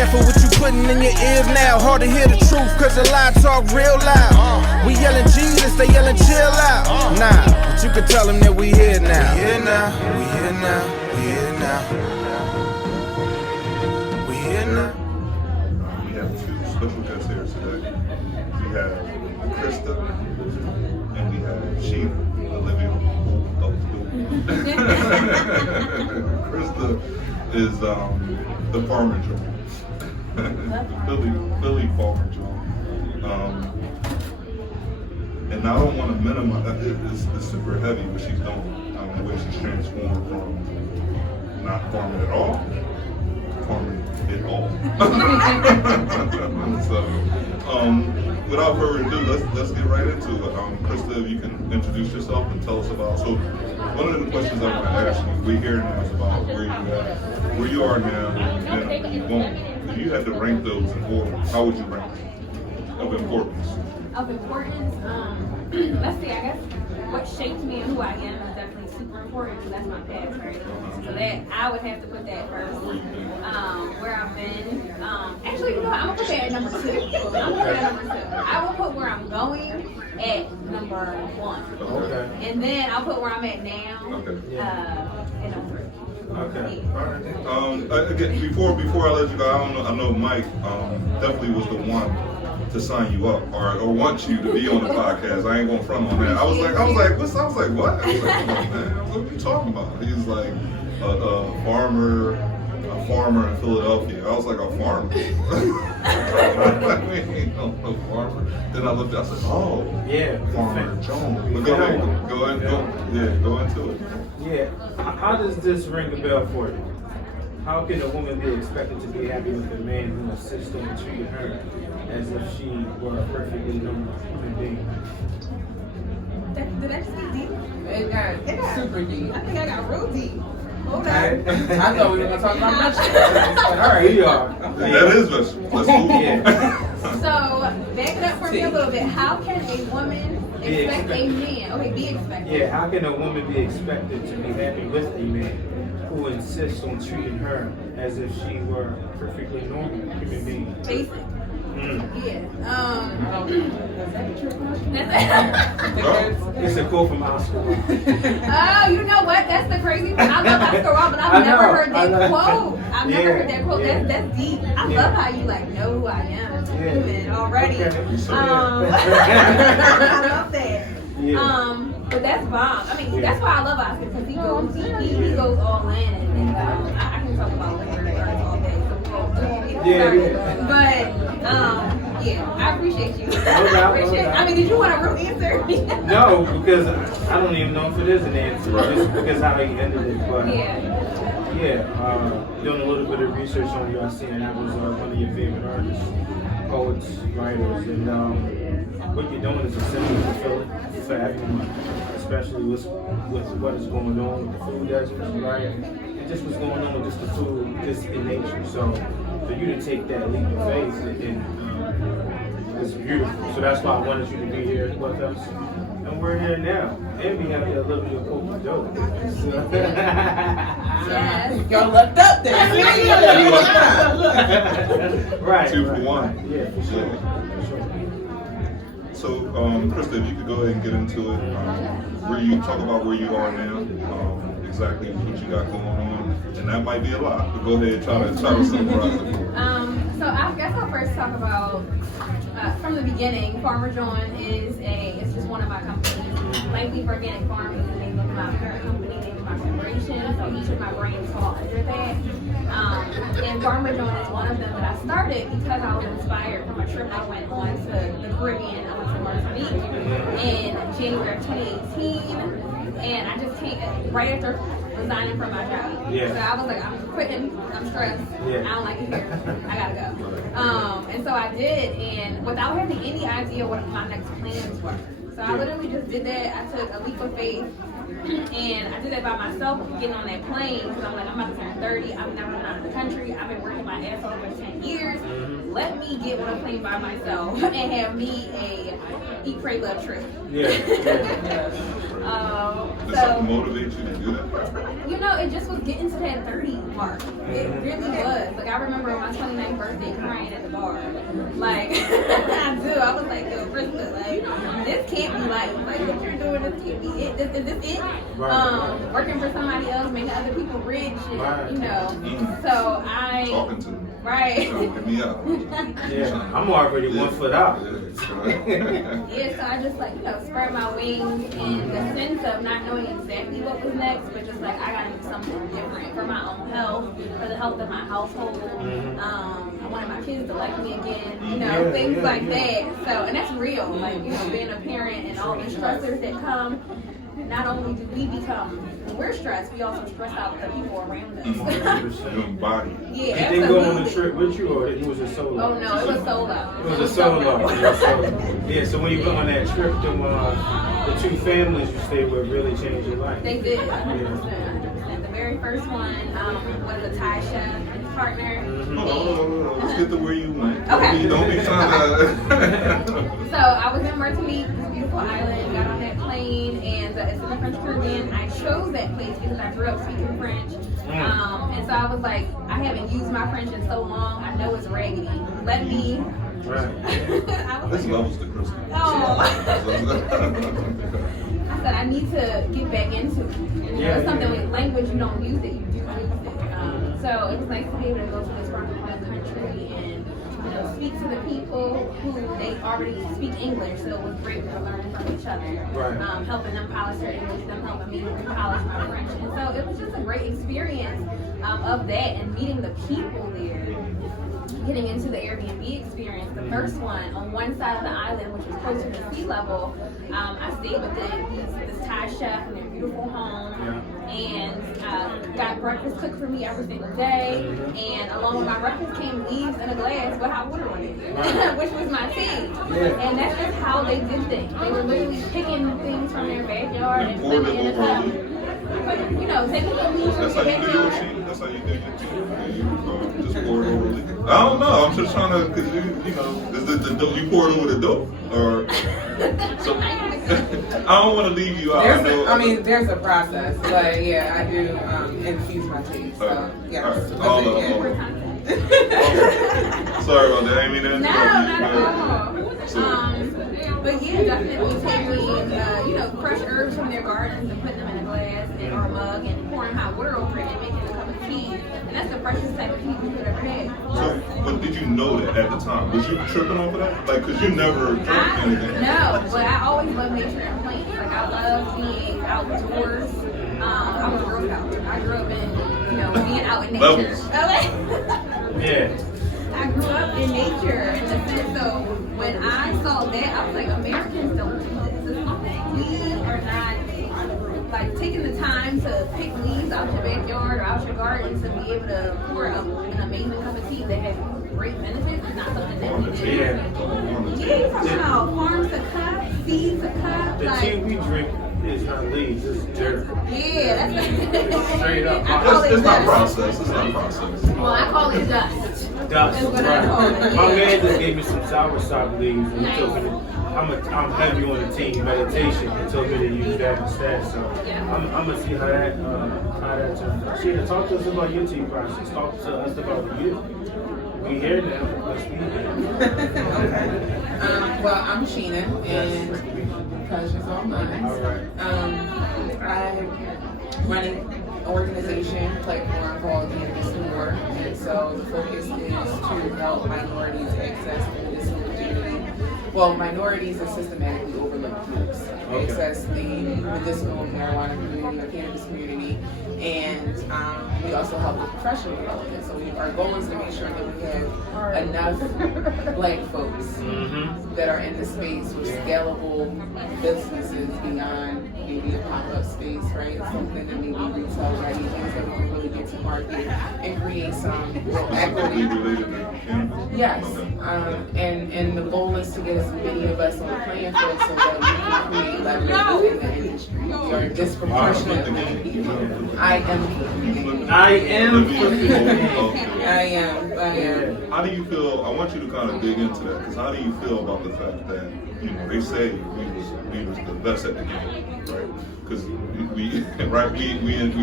careful what you putting in your ears now. Hard to hear the truth, cause a lie talk real loud. We yelling Jesus, they yelling chill out. Nah, but you can tell them that we here now. We here now, we here now, we here now. We here now. We have two special guests here today. We have Krista and we have Sheena, Olivia. Krista is the FarmerJawn. Billy FarmerJawn. And I don't want to minimize, it's super heavy what she's doing. The way she's transformed from not farming at all, farming it all. So, without further ado, let's get right into it. Krista, if you can introduce yourself and tell us about. So, one of the questions I want to ask you, we're here now is about where you are now, and if you had to rank those in order, how would you rank them of importance? Of importance, let's see. I guess what shaped me and who I am is definitely super important because that's my past, right? So that I would have to put that first. Where I've been. Actually, you know what? I'm gonna put that at number 2. I'm gonna put that at number 2. I will put where I'm going at number 1. Okay. And then I'll put where I'm at now at number 3. Okay. Again, before I let you go, I know Mike definitely was the one to sign you up or want you to be on the podcast. I ain't gonna front on that. I was like, what? I was like, come on, man, what are you talking about? He's like a farmer in Philadelphia. I was like, a farmer? A farmer? Then I looked, I said, oh, Yeah. FarmerJawn. But go into it. Yeah. How does this ring a bell for you? How can a woman be expected to be happy with a man who insists on treating her as if she were a perfectly normal human being? Did that just get deep? It got super deep. I think I got real deep. Hold I on. thought we were going to talk about vegetables. All right, here you are. That is vegetables. Let's move on. So, back it up for me a little bit. How can a woman expect a man? Okay, be expected. Yeah, how can a woman be expected to be happy with a man who insists on treating her as if she were a perfectly normal human being? Basic. Yeah. It's a quote from Oscar. Oh, you know what? That's the crazy thing. I love Oscar Wilde, but I've never heard that quote. I've never heard that quote. That's deep. I love how you know who I am as a human already. Okay. I love that. Yeah. But that's bomb. I mean, that's why I love Oscar because he goes all in, and I can talk about literary artists all day. But yeah, I appreciate you. I mean, did you want a real answer? No, because I don't even know if it is an answer. Just because how he ended it. But doing a little bit of research on you, I seen that was one of your favorite artists, poets, writers, and what you're doing is essentially fulfilling for everyone, especially with what is going on with the food deserts, right? And just what's going on with just the food, just in nature. So for you to take that leap of faith, it's beautiful. So that's why I wanted you to be here with us. And we're here now. And we have a little bit of open dope. Yes. Y'all left up there. Right. 2 for 1. Yeah, for sure. So, Krista, if you could go ahead and get into it, where you talk about where you are now, exactly what you got going on, and that might be a lot, but go ahead and try to summarize it. So I guess I'll first talk about from the beginning. FarmerJawn it's just one of my companies. Likely for Organic Farming is the name of my parent company, name of my corporation. So each of my brands fall under that. And FarmerJawn is one of them that I started because I was inspired from a trip I went on to the Caribbean. I went to Martinique in January of 2018, and I just came right after resigning from my job. Yeah. So I was like, I'm quitting. I'm stressed. Yeah. I don't like it here. I gotta go. And so I did, and without having any idea what my next plans were. So I literally just did that. I took a leap of faith, And I did that by myself, getting on that plane, because I'm like, I'm about to turn 30. I'm never been out of the country. I've been working my ass off for 10 years. Let me get on a plane by myself and have me a eat, pray, love trip. Did something motivate you to do that? You know, it just was getting to that 30 mark. It really was. Like, I remember on my 29th birthday crying at the bar. Like, I do. I was like, yo, Krista, like, this can't be life. Like, what you're doing, this can't be it. Is this it? Working for somebody else, making other people rich, and, you know. So I... Talking to me. Right. Get me out. Yeah, I'm already 1 foot out. Yeah, so I just like, you know, spread my wings in the sense of not knowing exactly what was next, but just like I gotta do something different for my own health, for the health of my household. I wanted my kids to like me again, you know, things like that. So, and that's real, like, you know, being a parent and all the stressors that come. Not only do we become, when we're stressed, we also stress out the people around us. Your body. Yeah, Did they go on the trip with you, or it was a solo? Oh no, it was solo. It was a solo. Yeah, so when you go on that trip, the two families you stayed with really changed your life. They did, 100%. The very first one was a Thai chef and his partner. Let's get to where you went. Okay. Don't be trying to... So I was in Martinique, this beautiful island, got on that plane, and it's in the French Caribbean. I chose that place because I grew up speaking French. And so I was like, I haven't used my French in so long, I know it's raggedy. Let me... This levels to Krista. Oh. I said, I need to get back into it. You know, it's something with language, you don't use it, you do use it. So it was nice to be able to go to this wonderful country and, you know, speak to the people who they already speak English. So it was great for learning from each other, helping them polish their English, them helping me polish my French. And so it was just a great experience of that and meeting the people there. Getting into the Airbnb experience, the first one on one side of the island, which was closer to sea level, I stayed with this Thai chef in their beautiful home, and got breakfast cooked for me every single day. And along with my breakfast came leaves in a glass with hot water on it, which was my tea. And that's just how they did things. They were literally picking things from their backyard and putting it in a cup. You know, taking the leaves from That's how their you do your backyard. tea? That's how you do your tea? You just pour it over the leaf? I don't know. I'm just trying to, because you know, is the dope, you pour it over the dope? Or, so, I don't want to leave you out. There's a process. But yeah, I do infuse my tea. So, yeah. All right. Sorry about that. I didn't mean to interrupt you. Not at all. But yeah, definitely taking, you know, fresh herbs from their gardens and putting them in a glass or a mug and pouring hot water over it and making a cup of tea. And that's the freshest type of tea you could ever have. So, but did you know that at the time? Was you tripping over that? Like, because you never drank anything. No, but I always love nature and plants. Like, I love being outdoors. I was a Girl Scout. I grew up in, you know, being out in nature. I grew up in nature in the sense, so when I saw that, I was like, Americans don't do this. It's something we are not, like, taking the time to pick leaves out your backyard or out your garden to be able to pour an amazing cup of tea that has great benefits is not something that we do. Yeah, you're talking about farms to cup, seeds to cup. The tea we drink is not leaves, it's dirt. Yeah, that's straight up. It's not processed. It's not processed. Well, I call it dust. Dust, That's what I call it. My man just gave me some soursop leaves, and he told me that I'm heavy on the team meditation. He told me to use that instead. So I'm gonna see how that turns out. Sheena, talk to us about your tea process. Talk to us about you. We here now. Let's be here. Well, I'm Sheena, and pleasure's all mine. All right. I'm running an organization platform called Cannabis New York, and so the focus is to help minorities access the medicinal community. Well, minorities and systematically overlooked groups access the medicinal marijuana community or cannabis community, and we also help with professional development. So our goal is to make sure that we have enough Black folks that are in the space with scalable businesses beyond maybe a pop-up space, right? Something that maybe retail ready, things that we can really get to market and create some real equity. Yes, Okay. and the goal is to get as many of us on the playing field so that we can create leverage within the industry. We are disproportionately. I am. I am. How do you feel? I want you to kind of dig into that, because how do you feel about the fact that, you know, they say we was the best at the game, right? Because we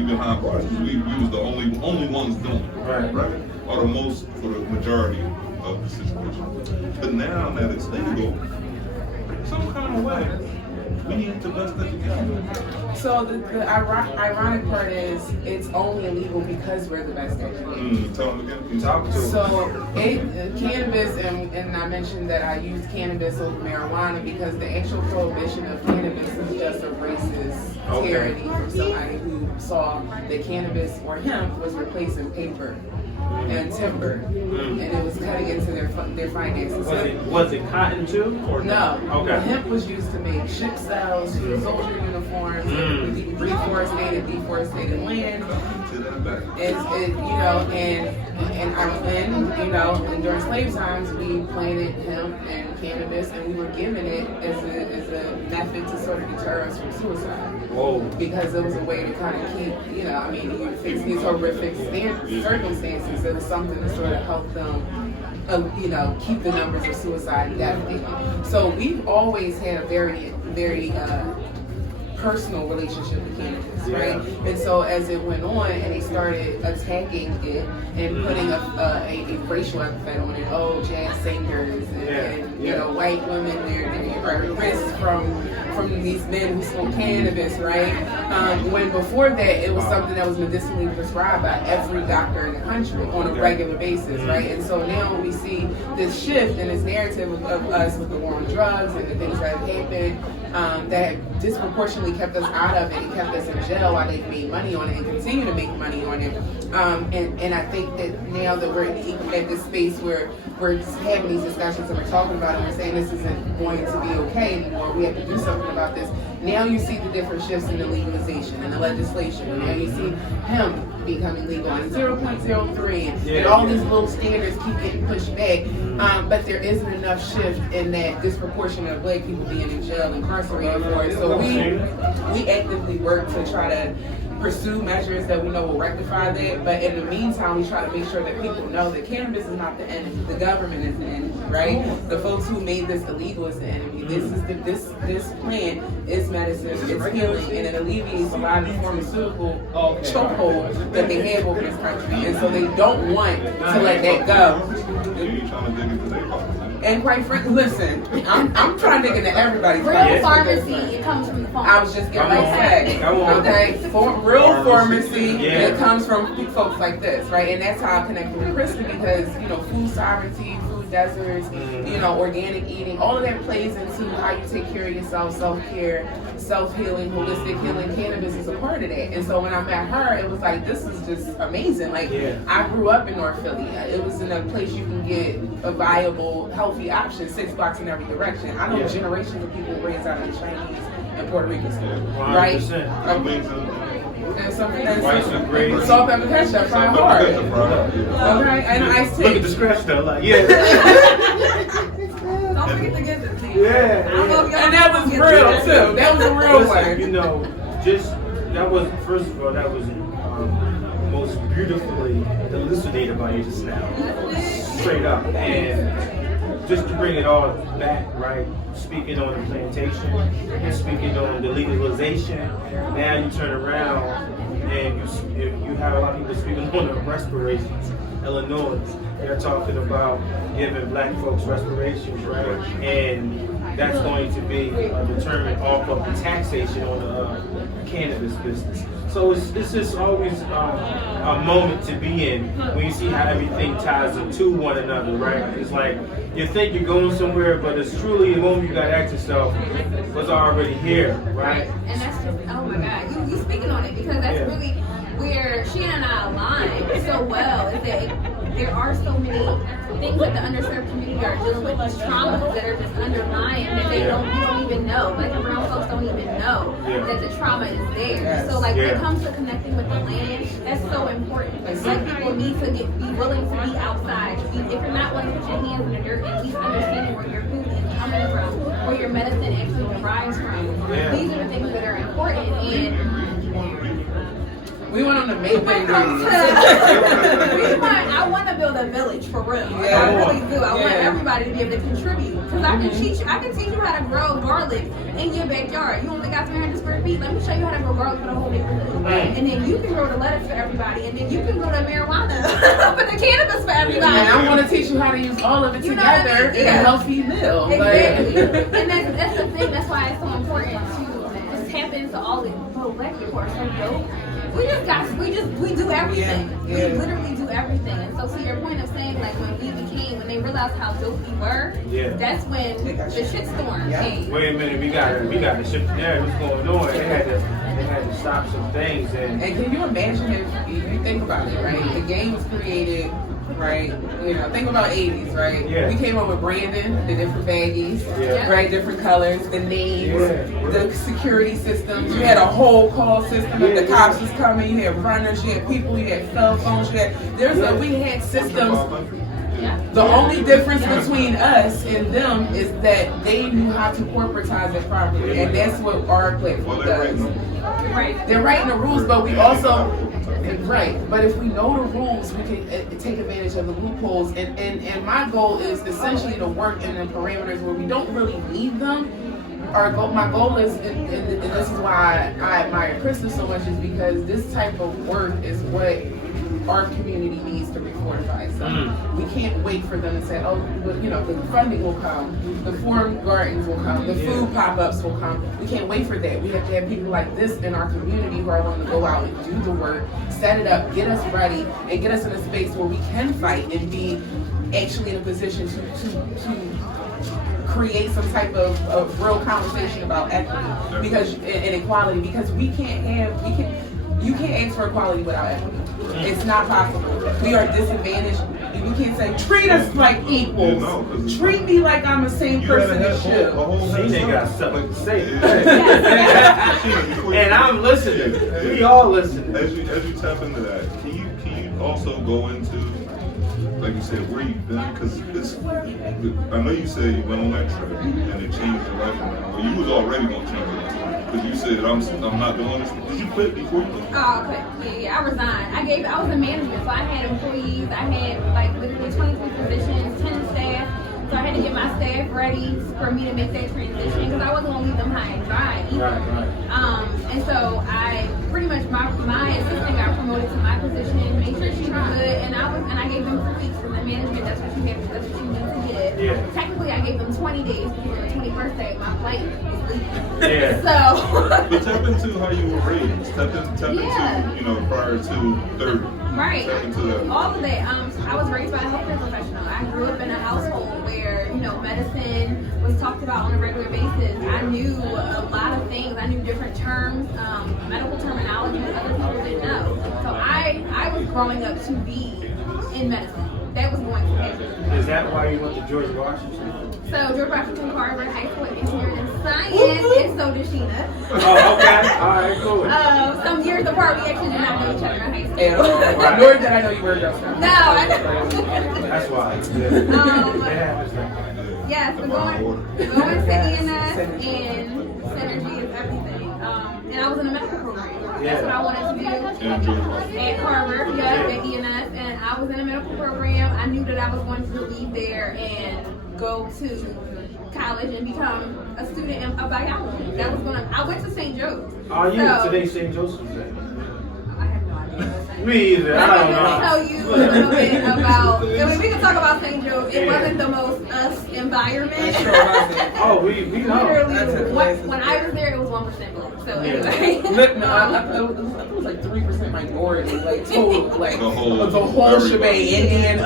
behind bars, we was the only ones doing it, right? Or the most for the majority of the situation. But now that it's legal, some kind of way, we need the best at the game. So the ironic part is it's only illegal because we're the best at it. Tell them again. You talk to them. So cannabis, and I mentioned that I used cannabis over marijuana because the actual prohibition of cannabis is just a racist tyranny for somebody who saw that cannabis or hemp was replacing paper and timber, and it was cutting into their finances. Was it cotton too? Or no? Okay. Hemp was used to make ship sails, soldier uniforms, deforested land. And during slave times, we planted hemp and cannabis, and we were given it as a method to sort of deter us from suicide. Whoa. Because it was a way to kind of keep, you fix these horrific circumstances. It was something to sort of help them, keep the numbers of suicide and death down. So we've always had a very, very personal relationship with cannabis, right? And so as it went on and they started attacking it and putting a racial epithet on it, jazz singers and white women, they're at risk from these men who smoke cannabis, right? When before that it was something that was medicinally prescribed by every doctor in the country on a regular basis, right? And so now we see this shift in this narrative of us with the war on drugs and the things that have happened that disproportionately kept us out of it and kept us in jail while they made money on it and continue to make money on it. And I think that now that we're at this space where we're having these discussions and we're talking about it and we're saying this isn't going to be okay anymore, we have to do something about this. Now you see the different shifts in the legalization and the legislation. And now you see hemp becoming legal and 0.03 and all these little standards keep getting pushed back. But there isn't enough shift in that disproportionate of black people being in jail, incarcerated for it. So we actively work to try to pursue measures that we know will rectify that, but in the meantime we try to make sure that people know that cannabis is not the enemy, the government is the enemy, right? The folks who made this illegal is the enemy. This plant is medicine, it's healing, and it alleviates a lot of the pharmaceutical chokehold that they have over this country, and so they don't want to let that go. You trying to dig into their pockets. And quite frankly, listen, I'm trying to dig into everybody's real pockets. pharmacy, it comes from the farm. I was just getting ready to say, okay, real pharmacy, it comes from folks like this, right? And that's how I connect with Kristen because, food sovereignty, food deserts, organic eating, all of that plays into how you take care of yourself, self-care, self-healing, holistic healing. Cannabis is a part of that. And so when I met her, it was like, this is just amazing. Like, I grew up in North Philly. It was in a place you can get a viable, healthy option, 6 blocks in every direction. I know generations of people raised out of the Chinese and Puerto Rican school, right? And something that's salt, pepper, ketchup, fried hard. Okay, and iced tea. Look at the scratch though, like Don't forget to get this thing. And that was real too. That was a real one. That was, first of all, that was most beautifully elucidated by you just now. Straight up. And just to bring it all back, right? Speaking on the plantation and speaking on the legalization, now you turn around and you have a lot of people speaking on the respirations. Illinois, they're talking about giving black folks respirations, right? And that's going to be determined off of the taxation on the cannabis business. So it's just always a moment to be in when you see how everything ties into one another, right? It's like you think you're going somewhere, but it's truly the moment you got to ask yourself, what's already here, right? And that's just, oh my God, you speaking on it because that's really where she and I align so well is that there are so many things that the underserved community are dealing with, these traumas that are just underlying that you don't even know. Black and brown folks don't even know that the trauma is there. So when it comes to connecting with the land, that's so important. Like black people need to be willing to be outside. If you're not want to put your hands in the dirt and at least understanding where your food is coming from, where your medicine actually derives from. Yeah. These are the things that are important. And we want them to make their ingredients. I want to build a village for real. Like, Yeah. I really do. I want Yeah. everybody to be able to contribute. Because I can teach you how to grow garlic in your backyard. You only got 300 square feet. Let me show you how to grow garlic for the whole neighborhood. Right. And then you can grow the lettuce for everybody. And then you can grow the marijuana for the cannabis for everybody. And I want to teach you how to use all of it You know what I together mean? in Yeah. a healthy meal. Exactly. Like, And that's the thing. That's why it's so important to tap into all the black people are so dope. We do everything. Yeah. We literally do everything. And so to your point of saying like when they realized how dope we were, Yeah. that's when the shitstorm Yeah. came. Wait a minute, we got to shift the narrative. What's going on? They had to stop some things and can you imagine if you think about it, right? The game was created, right? You know, think about 80s, right? Yeah. We came up with branding, the different baggies, Yeah. right? Different colors, the names, Yeah. the security systems. You had a whole call system. If the cops was coming, you had runners, you had people, you had cell phones, we had systems. Yeah. The only difference between us and them is that they knew how to corporatize it properly, and that's what our platform does. Right. They're writing the rules, but we also right. But if we know the rules, we can take advantage of the loopholes. And my goal is essentially to work in the parameters where we don't really need them. My goal is, and this is why I admire Krista so much, is because this type of work is what our community needs to refortify. So we can't wait for them to say, oh, you know, the funding will come, the foreign gardens will come, the food pop-ups will come. We can't wait for that. We have to have people like this in our community who are willing to go out and do the work, set it up, get us ready, and get us in a space where we can fight and be actually in a position to create some type of real conversation about equity and equality, because you can't ask for equality without equity. It's not possible. We are disadvantaged. And you can't say, treat us like equals. Yeah, treat me like I'm the same person as you. CJ got something to say. And I'm listening. We all listening. As you tap into that, can you also go into, like you said, where you've been? Because I know you said you went on that trip and it changed your life around. Well, you was already gonna change your life. Because you said, I'm not doing this. Did you quit before you quit? Oh, okay. Yeah, I resigned. I was in management, so I had employees. I had like literally 23 positions, 10 staff. So I had to get my staff ready for me to make that transition because I wasn't gonna leave them high and dry either. Right. And so I pretty much my assistant got promoted to my position, made sure she was good, and I gave them 3 weeks in the management. That's what you need to give. Yeah. Technically, I gave them 20 days because on the 21st day my flight was leaving. Yeah. So. But tap into how you were raised. Tap into, prior to 30. Right. Tap into that. All of that. I was raised by a healthcare professional. I grew up in a household where, medicine was talked about on a regular basis. I knew a lot of things. I knew different terms, medical terminology that other people didn't know. So I was growing up to be in medicine. That was going to happen. Is that why you went to George Washington? So George Washington Carver High School engineering and science, and so did Sheena. Oh, okay. All right, cool. Some years apart, we actually did not know each other in high school. And nor did I know you were a Girl Scout. No, I didn't. That's why. Yes, we're going to ENS and Synergy is everything. And I was in a medical program. That's what I wanted to do at Harvard, at ENS, and I was in a medical program. I knew that I was going to leave there and go to college and become a student in biology. I went to St. Joe's. Are you today St. Joseph's Day? I have no idea. Me either. I don't know. Let me tell you a little bit about. We can talk about St. Joe's. It wasn't the most us environment. Oh, we know. Literally, when I was there, it was 1% black. So anyway, it was like 3% minority, like total, like the whole shebang, Indian,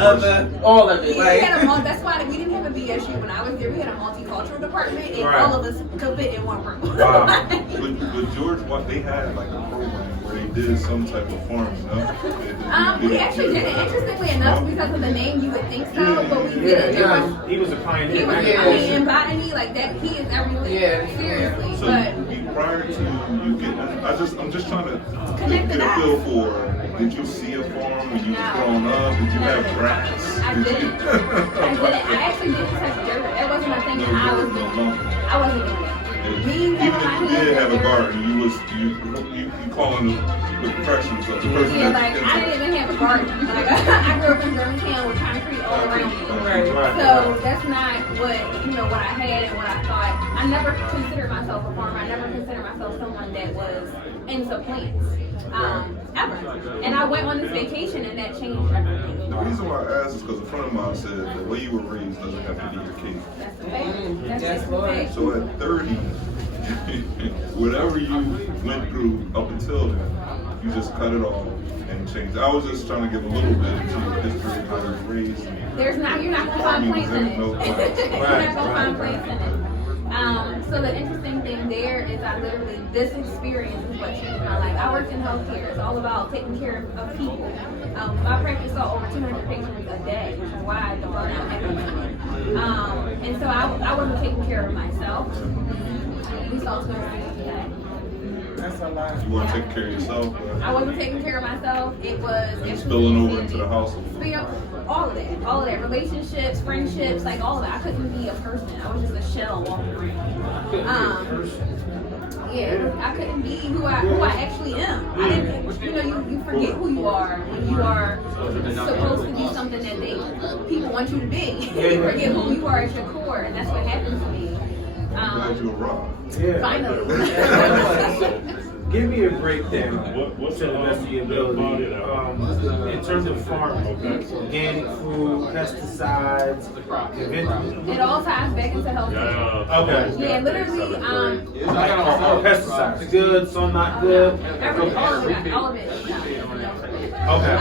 all of it. Like, that's why we didn't have a BSU when I was there. We had a multicultural department, and Right. all of us could fit in one room. Wow. But George, they had like a program where they did some type of farm, We actually did it. Interestingly enough, because of the name, you would think so, but we didn't. Yeah. He was a pioneer. He was, in botany, like that, he is everything. Yeah. Seriously. So But prior to you getting, I'm just trying to Connect the get a dots. feel for Did you see a farm when you was growing up? Did you have grass? I didn't. I actually didn't touch dirt. That wasn't a thing that I was doing. I wasn't doing it. Even if you did have a garden, you calling the professionals of the person. Yeah, like I didn't even have a garden. Like I grew up in Birmingham with concrete all around me. So that's not what what I had and what I thought. I never considered myself a farmer. I never considered myself someone that was into plants. Ever. And I went on this vacation and that changed everything. The reason why I asked is because a friend of mine said the way you were raised doesn't have to be your case. That's the fact. That's the fact. So at 30, whatever you went through up until then, you just cut it off and changed. I was just trying to give a little bit into your history of how you were raised. You're not going to find plants in it. You're not going to find plants in it. So the interesting thing there is this experience is what changed my life. I worked in healthcare. It's all about taking care of people. I practice saw over 200 patients a day, which is why the burnout happened. And so I wasn't taking care of myself. We saw 200 patients a day. That's a lot. You want to take care of yourself? I wasn't taking care of myself. It was spilling over into the household. All of that. Relationships, friendships, like all of that. I couldn't be a person. I was just a shell walking around. Yeah, I couldn't be who I actually am. I didn't, you forget who you are when you are supposed to be something that people want you to be. You forget who you are at your core, and that's what happened to me. I'm glad you arrived. Yeah. Finally. Give me a breakdown to the best of your ability. In terms of farming, organic food, pesticides, It all ties back into healthcare. Okay. Yeah, literally. Pesticides, good, some not good. All of it. Okay.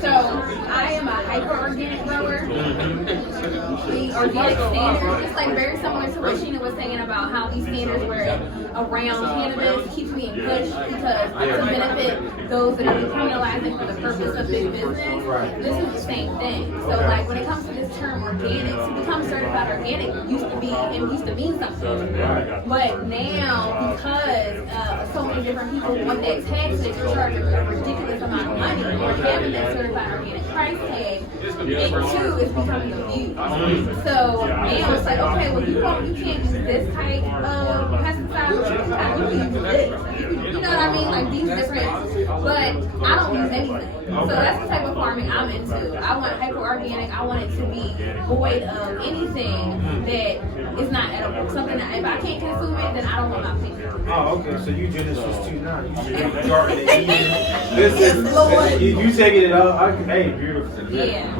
So I am a hyper-organic grower. The organic standards, it's like very similar to what Sheena was saying about how these standards were around cannabis keeps being pushed because to benefit those that are decriminalizing for the purpose of big business. This is the same thing. So like when it comes to this term organic, to become certified organic used to mean something. But now because so many different people want that tag, so they can charge a ridiculous amount of money for having that certified organic price tag, it too is becoming abused. So now it's like, okay, well you can't use this type of pesticide, but you can use this. You know what I mean? Like these different, but I don't use anything. So that's the type of farming I'm into. I want hyper-organic. I want it to be void of anything that is not edible. Something that if I can't consume it, then I don't want my picture. Oh, okay. So you Genesis 2:9. You should be garden and eating. Listen, you taking it out. Hey, beautiful. Yeah.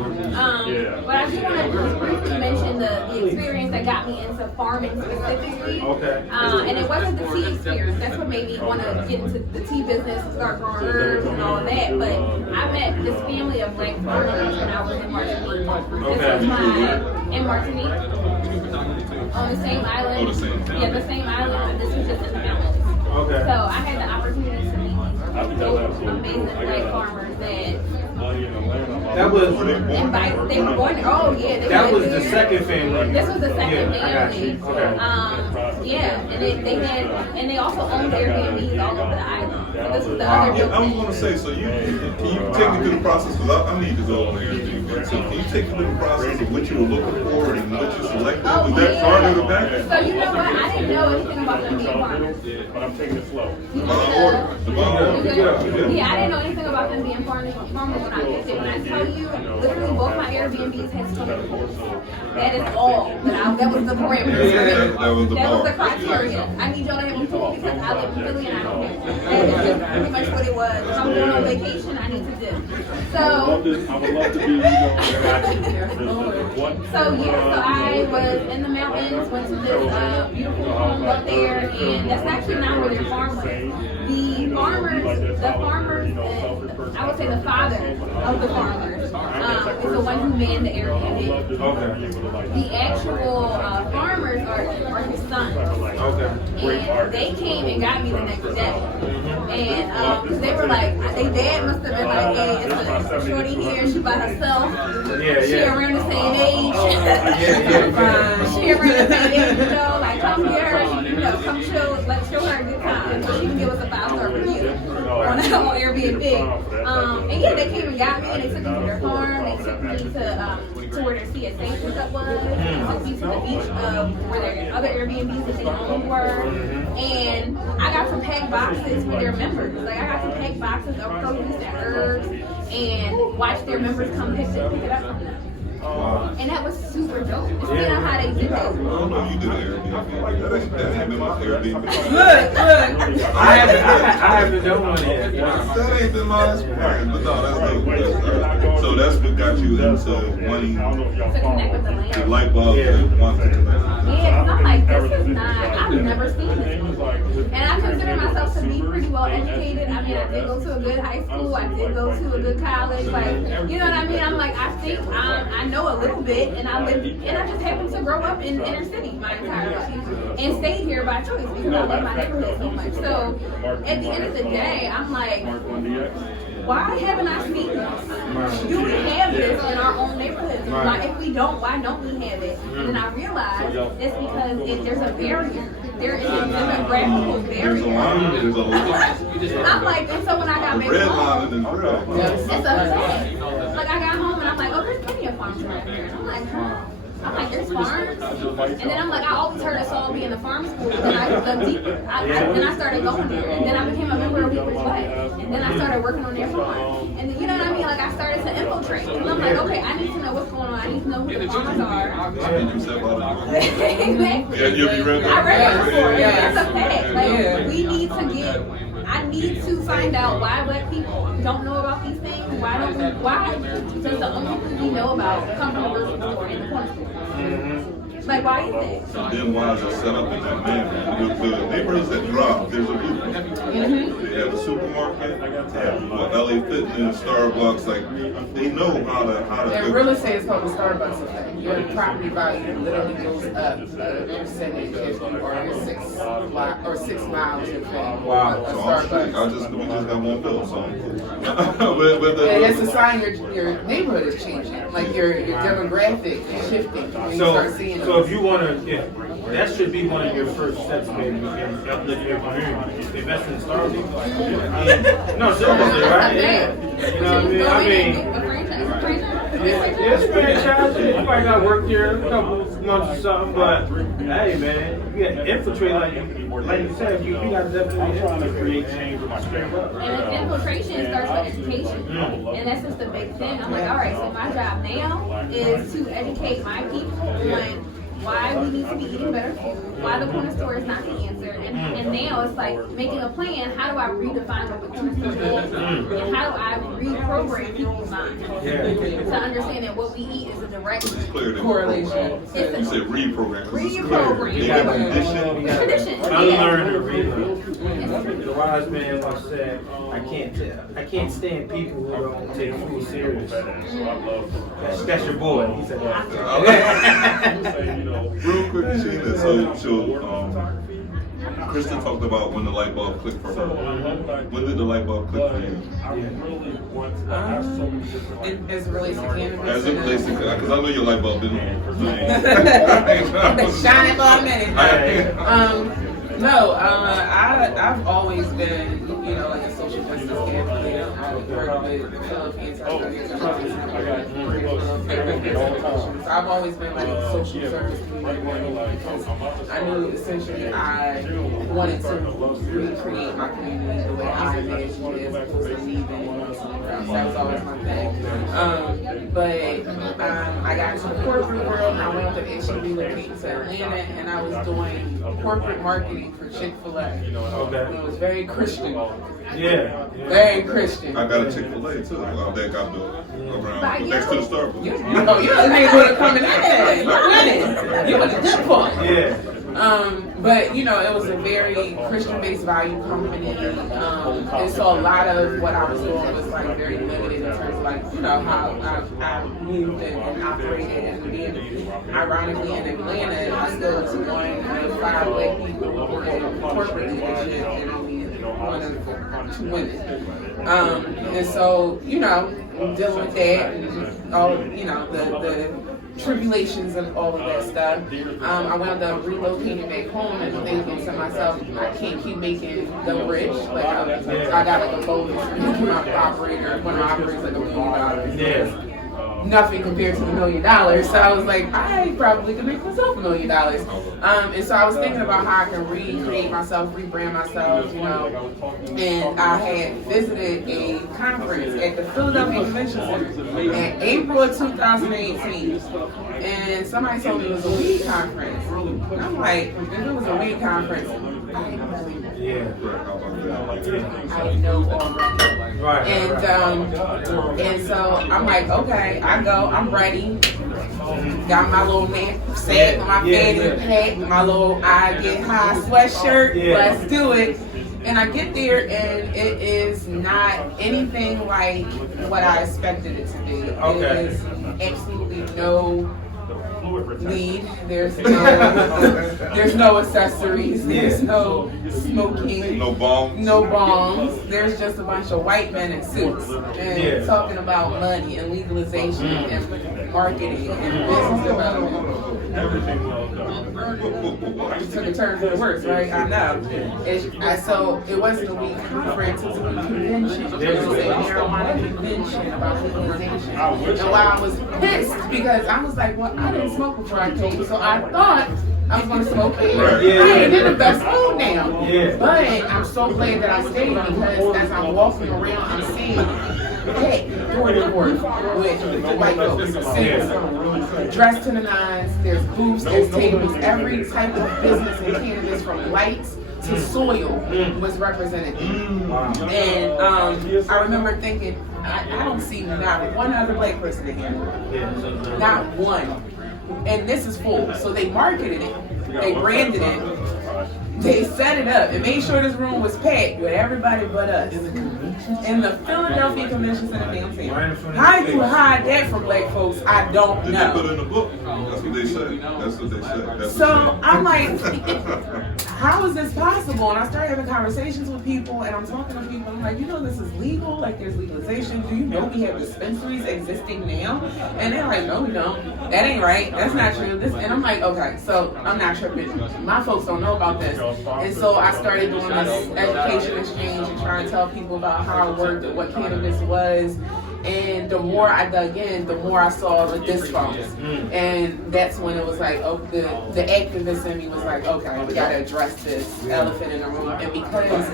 But I just want to briefly mention the experience that got me into farming specifically. Okay. And it wasn't the tea experience. That's what made me want to get into the tea business, start growing herbs and all of that. But I met this family of black farmers when I was in Martinique. This was in Martinique. On the same island. The same island, but this was just in the mountains. Okay. So I had the opportunity to meet these amazing black farmers that was they were born. Oh yeah, that was the second family. This was the second family. I got you. Okay. Yeah, and they also owned Airbnbs all over the island. So this was the other. I was going to say, so can you take me through the process? Because I need to go on Airbnb. So can you take me through the process of what you were looking for and what you selected? Was that part of the package? So you know what? I didn't know anything about them being farmers. But I'm taking it slow. Yeah, I didn't know anything about them being farmers when I picked it. When I tell you, literally both my Airbnbs had swimming pools. That is all. That was the parameters. That was the criteria. I need y'all to have a pool because I live in Philly and I don't care. That is just pretty much what it was. If I'm going on vacation, I need to do. I would love to be, So I was in the mountains, went to this beautiful home up there, and that's actually not where their farm was. The farmers, I would say the father of the farmers, is the one who manned the Airbnb. Okay. The actual farmers are his sons. Okay. And they came and got me the next day. And because they were like, their dad must have been like, hey, it's a shorty here, she by herself. She around the same age. She around the same age, you know, like come get her, come show her a good time so she can give us a 5-star review. on Airbnb. And yeah, they came and got me, and they took me to their farm. They took me to where their CSA pickup was. They took me to the beach where their other Airbnbs that they owned were. And I got to pack boxes for their members. Like I got to pack boxes of produce and herbs and watch their members come pick it up from them. And that was super dope. It's not how they did it. I don't know you did an Airbnb. That ain't been my Airbnb. Look. I haven't done one yet. That ain't been my experience. But no, that's dope. So that's what got you into wanting To connect with the land. the light bulb and wanting to connect. Yeah, because I'm like, this is not, I've never seen this before. And I consider myself to be pretty well educated. I mean, I did go to a good high school. I did go to a good college. Like, you know what I mean? I'm like, I think I know a little bit, and I just happened to grow up in inner city my entire life. And stayed here by choice because I love my neighborhood so much. So, at the end of the day, I'm like, why haven't I seen this? Do we have this in our own neighborhoods? Why, if we don't, why don't we have it? And then I realized it's because there's a barrier. There is a demographical There's a barrier. line. There's a line. I'm like, and so when I got The back red home, line and the red. it's a fact. Like I got home and I'm like, oh, there's plenty of farms around here. And I'm like, huh? I'm like, there's farms. And then I'm like, I always heard us all be in the farm school. And I dug deeper. Then I started going there. And then I became a member of People's Life. And then I started working on their farm. And then, you know what I mean? Like I started to infiltrate. And I'm like, okay, I need to know what's going on. I need to know who the farmers are. You said about it. Exactly. Yeah, you'll be ready. I read it before. Yeah. That's a fact. Like, we need to I need to find out why black people don't know about these things. Why does the only thing we know about come from the grocery store and the corner store? Like, why is that? Then why is it set up in that manner? The neighborhoods that drop, there's a blueprint. They have a supermarket, they have LA Fitness, Starbucks. Like they know how to. And real estate is called the Starbucks effect. Your property value literally goes up a percentage if you are 6 miles in front of So a I'm straight. Starbucks. We just got one bill, so I'm cool. And it's a sign your neighborhood is changing. Like your demographic is shifting. When you start seeing So if you want to, that should be one of your first steps, maybe, in uplifting your community. Invest in Starbucks. No, seriously, right? Yeah. You know what I mean? It's franchise. You might got work here a couple months or something, but hey, man, you got to infiltrate like you said. You got to definitely trying to create change with my strength. And infiltration starts with education. And that's just the big thing. I'm like, all right, so my job now is to educate my people on why we need to be eating better food, why the corner store is not the answer. And now it's like making a plan, how do I redefine what the corner store is? And how do I reprogram people's minds to understand that what we eat is a direct correlation. You said reprogram. Reprogram. Tradition. Unlearn or relearn. The wise man once said, I can't stand people who don't take food serious. That's your boy. He said that. Real quick, Sheena. So Kristen talked about when the light bulb clicked for her. When did the light bulb click for you? As it relates to cannabis. As it relates to, because I know your light bulb been on. Shining for a minute. No, I've always been, like a social justice advocate. I've worked with the Philippines. I've always been like a social service community because I knew essentially I wanted to recreate my community the way I imagined it as opposed to leaving somewhere else. That was always my thing. But I got into the corporate world and I wound up actually relocating to Atlanta and I was doing corporate marketing for Chick-fil-A. Okay. It was very Christian. Yeah. Very Christian. I got a Chick-fil-A too. That got built around next to the Starbucks. You're the neighborhood coming in. You're winning. You're in the good part. Yeah. But it was a very Christian-based value company, and so a lot of what I was doing was like very limited in terms of how I moved and operated. And being ironically in Atlanta, I still was one of 5 black people who were in corporate leadership, and only one of 2 women. And so dealing with that and all, the tribulations and all of that stuff. I wound up relocating back home and thinking to myself, I can't keep making the rich. Like I got like a bonus from my operator, one of my operators like $1 million. Nothing compared to $1 million. So I was like, I probably could make myself $1 million. And so I was thinking about how I can recreate myself, rebrand myself, And I had visited a conference at the Philadelphia Convention Center in April of 2018. And somebody told me it was a weed conference. And I'm like, if it was a weed conference, I know already. Right. And so I'm like, okay, I go, I'm ready. Got my little sack, my fanny pack, my little I get high sweatshirt. Let's do it. And I get there and it is not anything like what I expected it to be. It is absolutely no weed. There's no accessories. There's no smoking. No bombs. No bombs. There's just a bunch of white men in suits and talking about money and legalization and marketing and business development. Took a turn for the worse, right? I know. So it wasn't a weed conference, it was a weed convention. It was a marijuana convention about legalization. And while I was pissed because I was like, well, I didn't smoke before I came, so I thought I was going to smoke it. I ain't in the best mood now. But I'm so glad that I stayed because as I'm walking around, I'm seeing door to door with white folks dressed to the nines. There's booths, there's tables, every type of business in cannabis from lights to soil was represented. And I remember thinking, I don't see not one other black person in here. Not one. And this is full. So they marketed it, they branded it, they set it up and made sure this room was packed with everybody but us. In the Philadelphia Convention Center downtown. How you hide that from black folks, I don't know. They put it in the book. That's what they said. That's what they said. So I'm like, how is this possible? And I started having conversations with people and I'm talking to people. I'm like, this is legal? Like there's legalization. Do you know we have dispensaries existing now? And they're like, no, we don't. That ain't right. That's not true. And I'm like, okay, so I'm not tripping. My folks don't know about this. And so I started doing this education exchange and trying to tell people about how it worked, what cannabis was. And the more I dug in, the more I saw the discounts. And that's when it was like, the activist in me was like, okay, we gotta address this elephant in the room. And because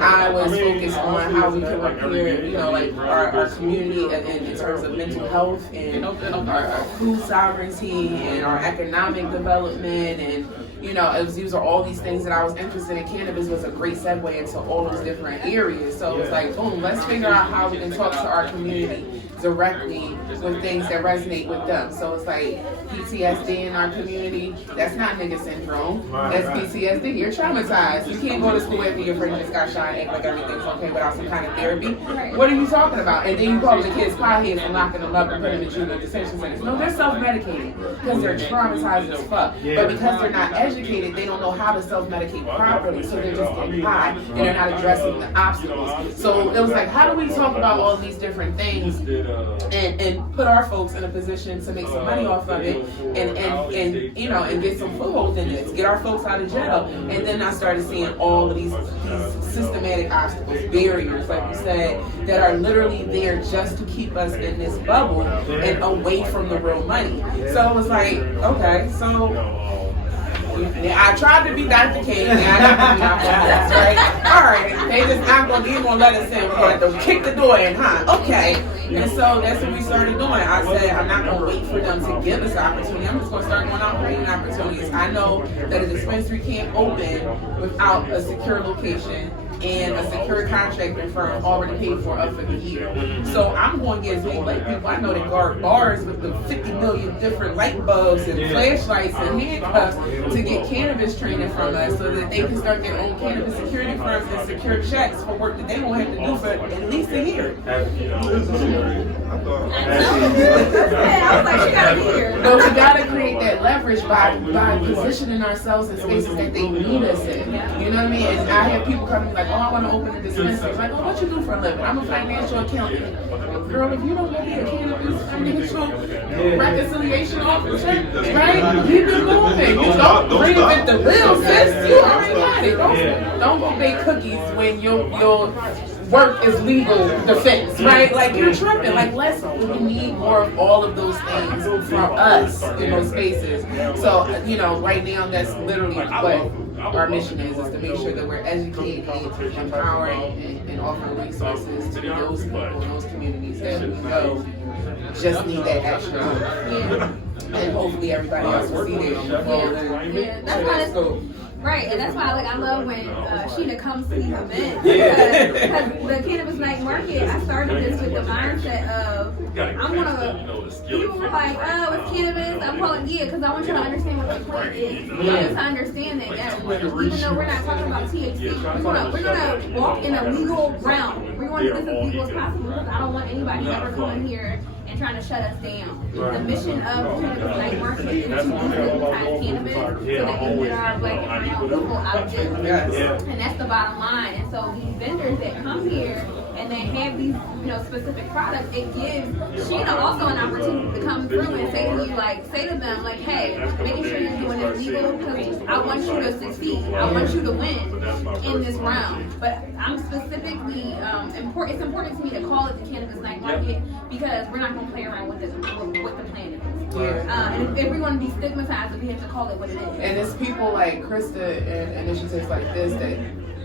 I was focused on how we can repair, like our community in terms of mental health and our food sovereignty and our economic development and these are all these things that I was interested in. Cannabis was a great segue into all those different areas. So it was like, boom, let's figure out how we can talk to our community directly with things that resonate with them. So it's like PTSD in our community, that's not nigga syndrome. That's PTSD. You're traumatized. You can't go to school after your friend just got shot and act like everything's okay without some kind of therapy. What are you talking about? And then you call the kids potheads and locking them up and putting them in juvenile detention centers. No, they're self-medicating because they're traumatized as fuck. But because they're not educated, they don't know how to self-medicate properly, so they're just getting high and they're not addressing the obstacles. So it was like, how do we talk about all these different things and put our folks in a position to make some money off of it and get some foothold in it, to get our folks out of jail. And then I started seeing all of these systematic obstacles, barriers, like you said, that are literally there just to keep us in this bubble and away from the real money. So it was like, okay, so I tried to be Dr. King, and I got to be my boss, right? All right, they just not going to let us in. We're going to have to kick the door in, huh? Okay. And so that's what we started doing. I said, I'm not going to wait for them to give us the opportunity. I'm just going to start going out creating opportunities. I know that a dispensary can't open without a secure location and a secure contracting firm already paid for up for the year. So I'm going to get as many black people I know that guard bars with the 50 million different light bulbs and flashlights and handcuffs to get cannabis training from us so that they can start their own cannabis security firms and secure checks for work that they won't have to do for at least a year. I was like, she gotta be here. But we gotta create that leverage by positioning ourselves in spaces that they need us in. You know what I mean? And I have people coming like, oh, I want to open a dispensary. Like, oh, what you do for a living? I'm a financial accountant. Girl, if you don't want to be a cannabis financial reconciliation officer, right? Keep it moving. You don't reinvent the wheel, sis. You already got it. Don't go bake cookies when your work is legal defense, right? Like, you're tripping. Like, we need more of all of those things from us in those spaces. So, you know, right now, that's literally what our mission is to make sure that we're educating, empowering, and offering resources to those people in those communities that we know just need that extra. And hopefully everybody else will see that. That's why it's right, and that's why I love when Sheena comes to these events. Because the Cannabis Night Market, I started this with the mindset of, people were like, oh, it's cannabis. I'm calling because I want you to understand what the plant is. To understand that, yes, even though we're not talking about THC, we're gonna walk in a legal realm. We want to do this as legal as possible because I don't want anybody ever coming here and trying to shut us down. The mission of Cannabis Night Market is to democratize cannabis so that we get our black and brown people out there. And that's the bottom line. And so these vendors that come here and they have these, specific products, it gives Sheena also an opportunity to come through and say to you, say to them, hey, making sure you're doing this legal because I want you to succeed. I want you to win in this round. But I'm specifically, it's important to me to call it the Cannabis Night Market because we're not going to play around with the plan. If we're going to be stigmatized, we have to call it what it is. And it's people like Krista and initiatives like this that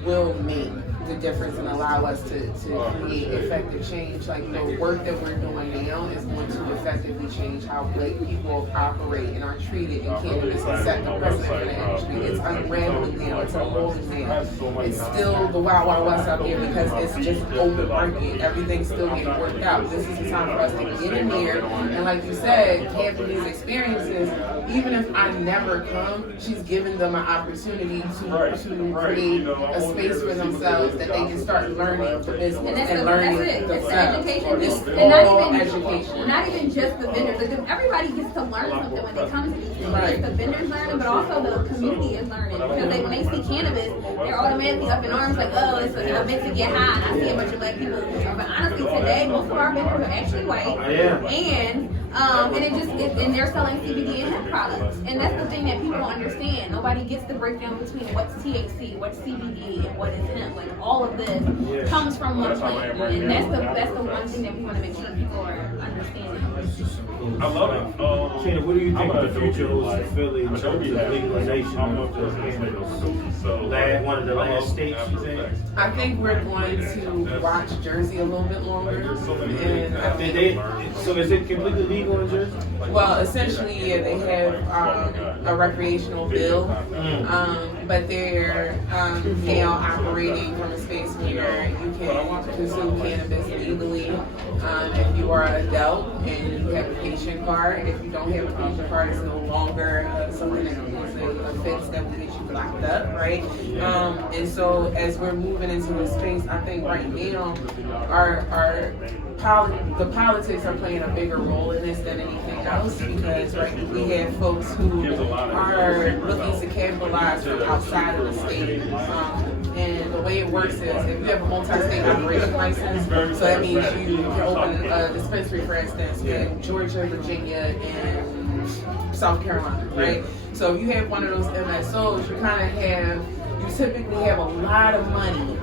will make the difference and allow us to create effective change. Like, the work that we're doing now is going to effectively change how Black people operate and are treated in cannabis and set the precedent for the industry. It's unraveling now, it's unfolding now. It's still the Wild Wild West out there because it's just open market. Everything's still getting worked out. This is the time for us to get in here and, like you said, having these experiences, even if I never come, she's giving them an opportunity to create a space for themselves that they can start learning the business and learning themselves. It's all education. Not even just the vendors. Everybody gets to learn something when they come to these things. Right. The vendors learning, but also the community is learning. Because when they see cannabis, they're automatically up in arms like, oh, it's an event to get high. And I see a bunch of Black people. But honestly, today, most of our vendors are actually white. And they're selling CBD and hemp products. And that's the thing that people don't understand. Nobody gets the breakdown between what's THC, what's CBD, and what is hemp. Like, all of this comes from one plant. And that's the one thing that we want to make sure people are understanding. I love it. Sheena, what do you think the future holds for Philly in terms of legalization of cannabis? One of the last states, you think? I think we're going to watch Jersey a little bit longer. And so is it completely legal in Jersey? Well, essentially, yeah, they have a recreational bill, but they're now operating from a space where you can consume cannabis legally if you are an adult and you have a patient card. If you don't have a patient card, it's no longer something that is an offense that will get you locked up, right? And so as we're moving into this space, I think right now the politics are playing a bigger role in this than anything else because we have folks who are looking to capitalize from outside of the state. And the way it works is if you have a multi-state operation license, so that means you can open a dispensary, for instance, in Georgia, Virginia, and South Carolina, right? So if you have one of those MSOs, you typically have a lot of money,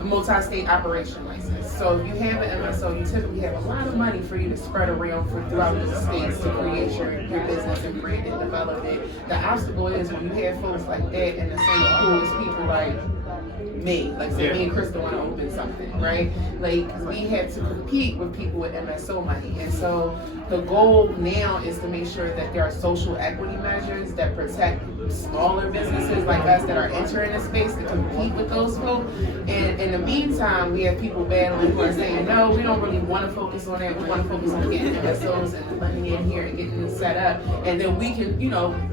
a multi-state operation license. So if you have an MSO, you typically have a lot of money for you to spread around throughout the states to create your business and brand and develop it. The obstacle is when you have folks like that in the same pool as people like me, say me and Krista want to open something, right? We have to compete with people with MSO money. And so the goal now is to make sure that there are social equity measures that protect smaller businesses like us that are entering the space to compete with those folks. And in the meantime, we have people battling who are saying, no, we don't really want to focus on that. We want to focus on getting MSOs and money in here and getting it set up. And then we can,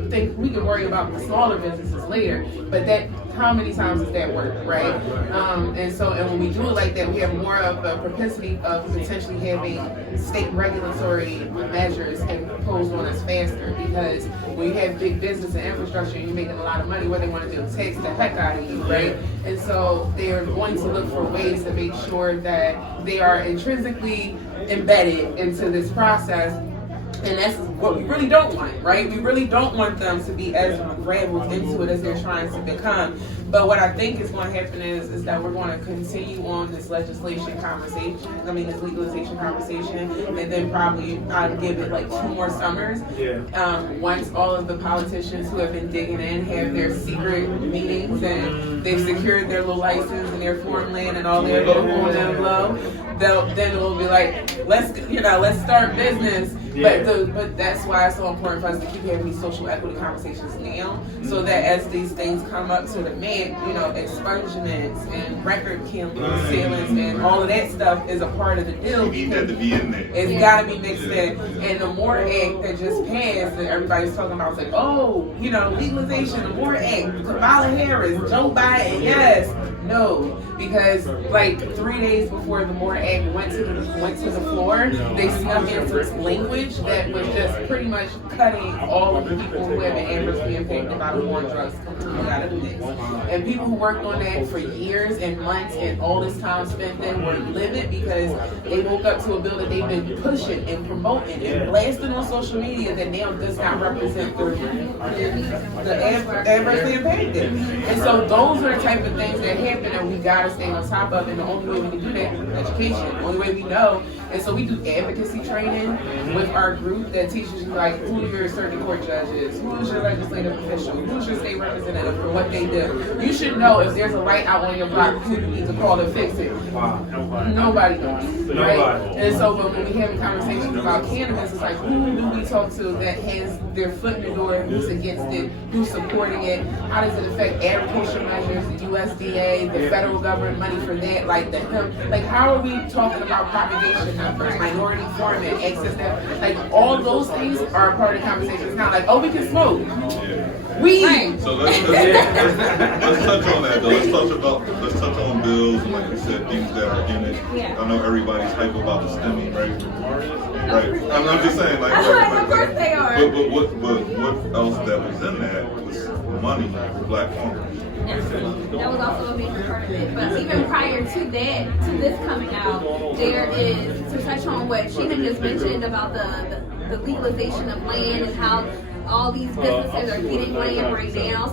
think we can worry about the smaller businesses later. But how many times does that work, right? And when we do it like that, we have more of a propensity of potentially having state regulatory measures and imposed on us faster, because when you have big business and infrastructure and you're making a lot of money, what they want to do is tax the heck out of you, right? And so they're going to look for ways to make sure that they are intrinsically embedded into this process. And that's what we really don't want, right? We really don't want them to be as rabbled into it as they're trying to become. But what I think is going to happen is that we're going to continue on this legislation conversation, this legalization conversation, and then probably I'll give it like 2 more summers. Once all of the politicians who have been digging in have their secret meetings and they've secured their little license and their foreign land and all their little on down low, then it'll be like, let's start business. But that's why it's so important for us to keep having these social equity conversations now, so that as these things come up to the man, expungements and record sealings and all of that stuff is a part of the deal. You need that to be in there. It's got to be mixed in. And the MORE Act that just passed that everybody's talking about, it's like, legalization, the MORE Act, Kamala Harris, Joe Biden, yes. No, because like 3 days before the MORE Act went to the floor, they snuck in some language that was just pretty much cutting all of the people who have been adversely impacted by the war on drugs completely out of the mix. And people who worked on that for years and months and all this time spent then were livid, because they woke up to a bill that they've been pushing and promoting and blasting on social media that now does not represent the adversely impacted. And so those are the type of things that happen and we gotta stay on top of, and the only way we can do that is education. The only way we know. And so we do advocacy training with our group that teaches you like who your circuit court judge is, who's your legislative official, who's your state representative for what they do. You should know if there's a light out on your block, who you need to call to fix it. Nobody knows, right? And so when we have conversations about cannabis, it's like, who do we talk to that has their foot in the door, who's against it, who's supporting it, how does it affect agriculture measures, the USDA, the federal government money for that, like the hemp, like how are we talking about propagation numbers, minority farming, access to, like all those things are a part of the conversation. It's not like, oh, we can smoke. Weed. So let's touch on that though. Let's touch on bills and like you said, things that are in it. Yeah. I know everybody's hype about the STEMI, right? Right. I'm just saying, like, of course they are. But what else that was in that was money for Black farmers. That was also a major part of it. But even prior to that, to this coming out, there is, to touch on what she had just mentioned about the legalization of land and how all these businesses are getting land right now,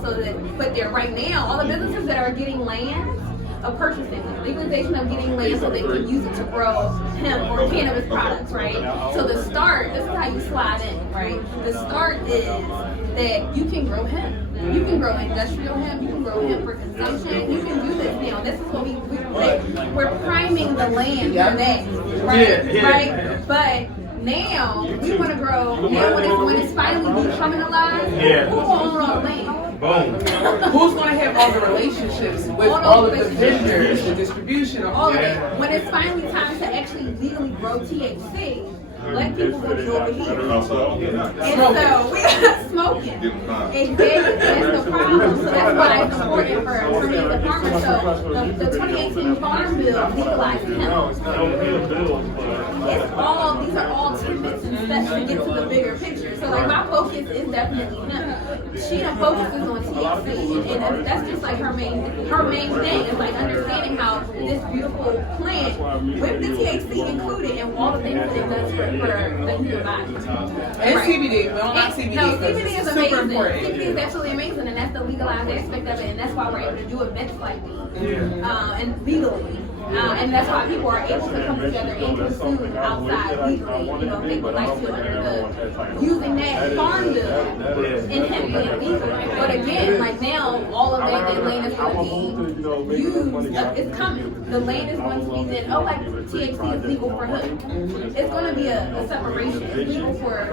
right now, all the businesses that are getting land of purchasing, legalization of getting land so they can use it to grow hemp or cannabis products, right? So the start, this is how you slide in, right? The start is that you can grow hemp. You can grow industrial hemp, you can grow hemp for consumption, you can do this now. This is what we're priming the land for that, right? Right? But now we want to grow. Now when it's finally decriminalized, who will own all the land? Boom. Who's going to have all the relationships with all of the vendors, the distribution, all of it? When it's finally time to actually legally grow THC, Black people will be over here. And so we got smoking. Exactly. That's the problem. So that's why it's important for me, the farmers. So the 2018 Farm Bill legalized hemp. These are all tidbits and steps to get to the bigger picture. So like my focus is definitely hemp. She focuses on THC, and that's just like her main thing is like understanding how this beautiful plant with the THC included and all the things that it does for the human body. And CBD, we don't like CBD. No, CBD is amazing. Important. CBD is absolutely amazing, and that's the legalized aspect of it, and that's why we're able to do events like these and legally. And that's why people are able to come together and consume outside legally. They would like to under using that farm bill and hemp being legal. But again, like now, all of that land is going to be used. It's coming. The land is going to be then. Oh, like THC is legal for hemp. It's going to be a separation. It's legal for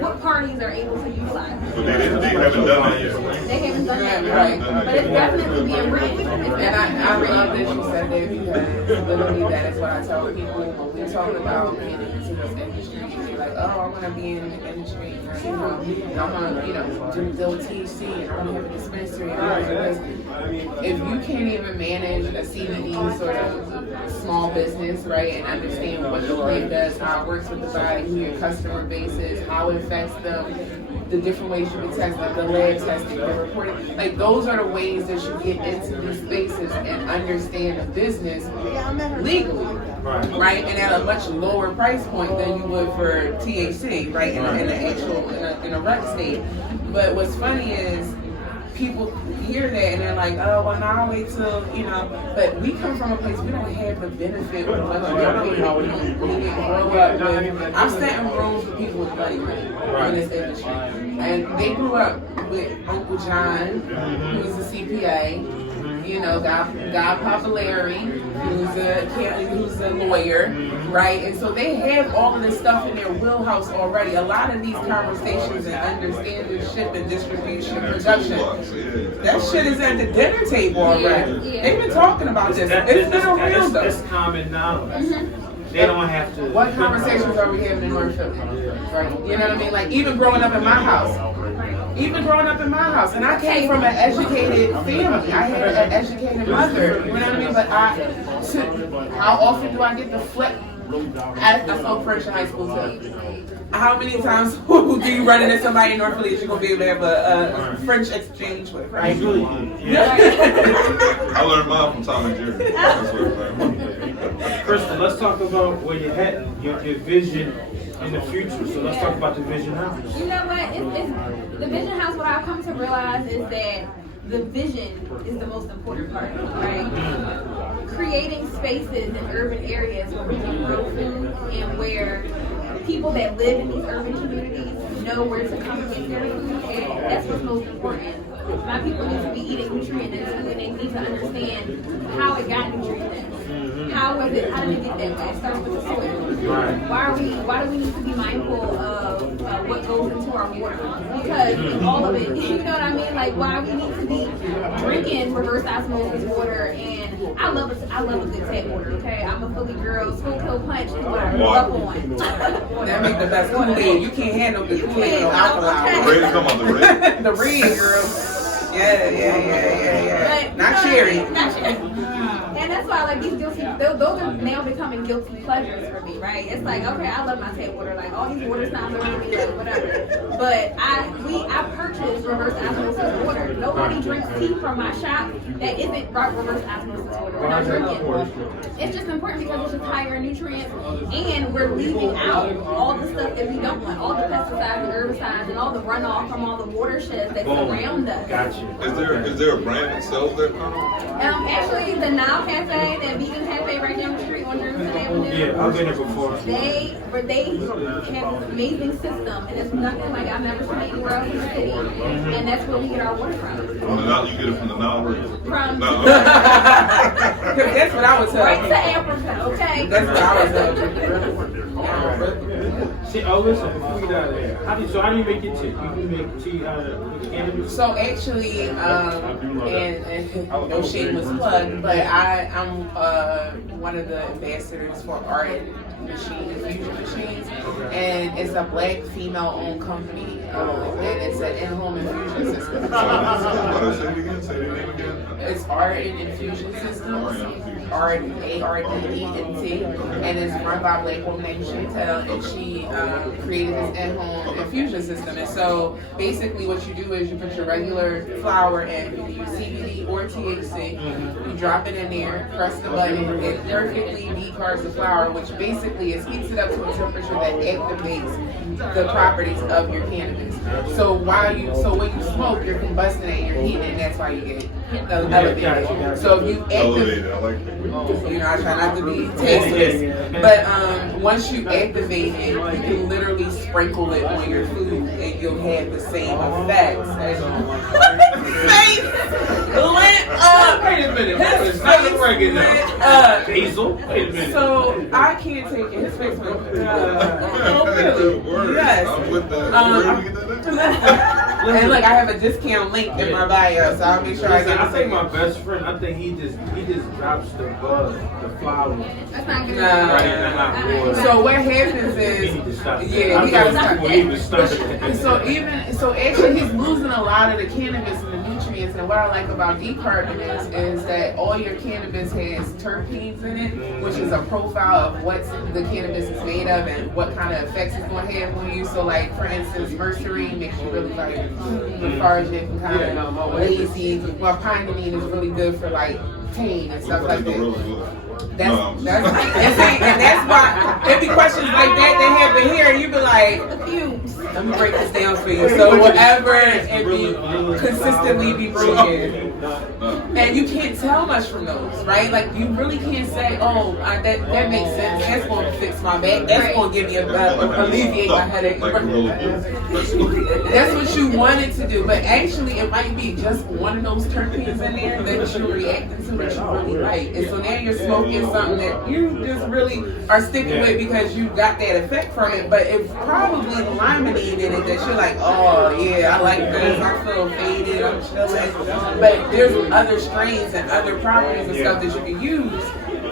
what parties are able to utilize. But they haven't done that yet. They haven't done that, right? But it's definitely being written. And I love that you said that, because literally that is what I tell people when we're talking about getting into this industry. Like, like, oh, I want to be in the industry. You know, I want to, you know, do build THC and I want to have a dispensary. And if you can't even manage a CBD sort of small business, right, and understand what the plant does, how it works with the body, who your customer base is, how it affects them, the different ways you can test, like the lab testing, the reporting, like those are the ways that you get into these spaces and understand the business legally, right? And at a much lower price point than you would for THC, right? In the actual, in a rec state. But what's funny is people hear that and they're like, oh, well, now I'll wait till, you know, but we come from a place, we don't have the benefit of what we didn't grow up with. I've sat in rooms with people with money in this industry. And they grew up with Uncle John, who's a CPA, you know, God Popularity, who's a lawyer, right? And so they have all of this stuff in their wheelhouse already. A lot of these conversations and understanding ship and distribution, production, that shit is at the dinner table already. Yeah. They've been talking about this. It's not real though. That's common knowledge. They don't have to. What conversations are we having in North Philly? Right? You know what I mean? Like even growing up in my house. And I came from an educated family. I had an educated mother. You know what I mean? But how often do I get to flip? I spoke French in high school too. How many times do you run into somebody in North Philly that you're going to be able to have a French exchange with, right? I learned mine from Tom and Jerry. That's what I learned. Kristen, let's talk about where you're heading, your vision in the future. So let's talk about the Vision House. You know what? It's the Vision House, what I've come to realize is that the vision is the most important part, right? Creating spaces in urban areas where we can grow food and where people that live in these urban communities know where to come and get their food, and that's what's most important. My people need to be eating nutrient-dense food, and they need to understand how it got nutrient-dense. How did it get that way? It starts with the soil. Why do we need to be mindful of what goes into our water? Because all of it, you know what I mean? Like why we need to be drinking reverse osmosis water, and I love a good tap water, okay? I'm a Philly girl, Schuylkill Punch is what I grew up on. That make the best Kool-Aid. You can't handle the Kool-Aid with no alcohol. The red, come on, the red. The red, girl. Yeah. Not cherry. And that's why, like, these guilty, those are now becoming guilty pleasures for me, right? It's like, okay, I love my tap water, like, all these water signs are me, like, whatever. But I purchased reverse osmosis water. Nobody drinks tea from my shop that isn't reverse osmosis water. We're not drinking. It's just important because it's just higher in nutrients, and we're leaving out all the stuff that we don't want, all the pesticides and herbicides and all the runoff from all the watersheds that surround us. Gotcha. Is there a brand that sells that kind of? Actually, the Now Cafe, that vegan cafe right down the street on Jersey Avenue. Yeah, I've been there before. They have this amazing system, and it's nothing like I've never seen anywhere else in the city. And that's where we get our water from. From the Nile, you get it from the Nile River. From That's what I would tell right you. to Africa, okay? That's what I would tell you. See, listen, before we get out of there, how do you make your tea? You make tea out of cannabis? So actually, and no shameless plug, but I'm one of the ambassadors for Art Infusion Machines, and it's a black female-owned company, and it's an in-home infusion system. Say the name again. It's Art Infusion Systems, ARDENT, and it's run by a black woman named Chantel, and she created this in-home infusion system. And so basically what you do is you put your regular flower in, you can use CBD or THC, you drop it in there, press the button, it perfectly decarbs the flower, which basically is heats it up to a temperature that activates the properties of your cannabis. So when you smoke, you're combusting it, you're heating it, and that's why you get elevated. So if you activate, I like that. you know, I try not to be tasteless, but once you activate it, you can literally sprinkle it on your food, and you'll have the same effects as face lit up. Wait a minute. His Not face regular. lit up. Hazel? Wait a minute. So I can't take it. His face went. Oh, really? word. Yes. I'm with the where do we get that? And look, I have a discount link in my bio, so I'll make sure I get it. I think my best friend, I think he just drops the bud, the flower. That's not good. So what happens is, He yeah, he got to stop. So actually he's losing a lot of the cannabis and the nutrients. And what I like about decarbon is that all your cannabis has terpenes in it, which is a profile of what the cannabis is made of and what kind of effects it's going to have on you. So like for instance, mercury makes you really like lethargic and kind of lazy. While pinene is really good for like pain and stuff like that. And that's why there be questions like that happen here, and you be like, let me break this down for you. So whatever it be consistently be broken. And you can't tell much from those, right? Like you really can't say, oh, that makes sense. That's going to fix my back. That's going to give me alleviate my headache. That's what you wanted to do, but actually it might be just one of those terpenes in there that you're reacting to that you really like. And so now you're smoking something that you just really are sticking with because you got that effect from it. But it's probably the limonene in it that you're like, oh yeah, I like this. I feel faded. I'm chilling. But there's other strains and other properties and stuff that you can use.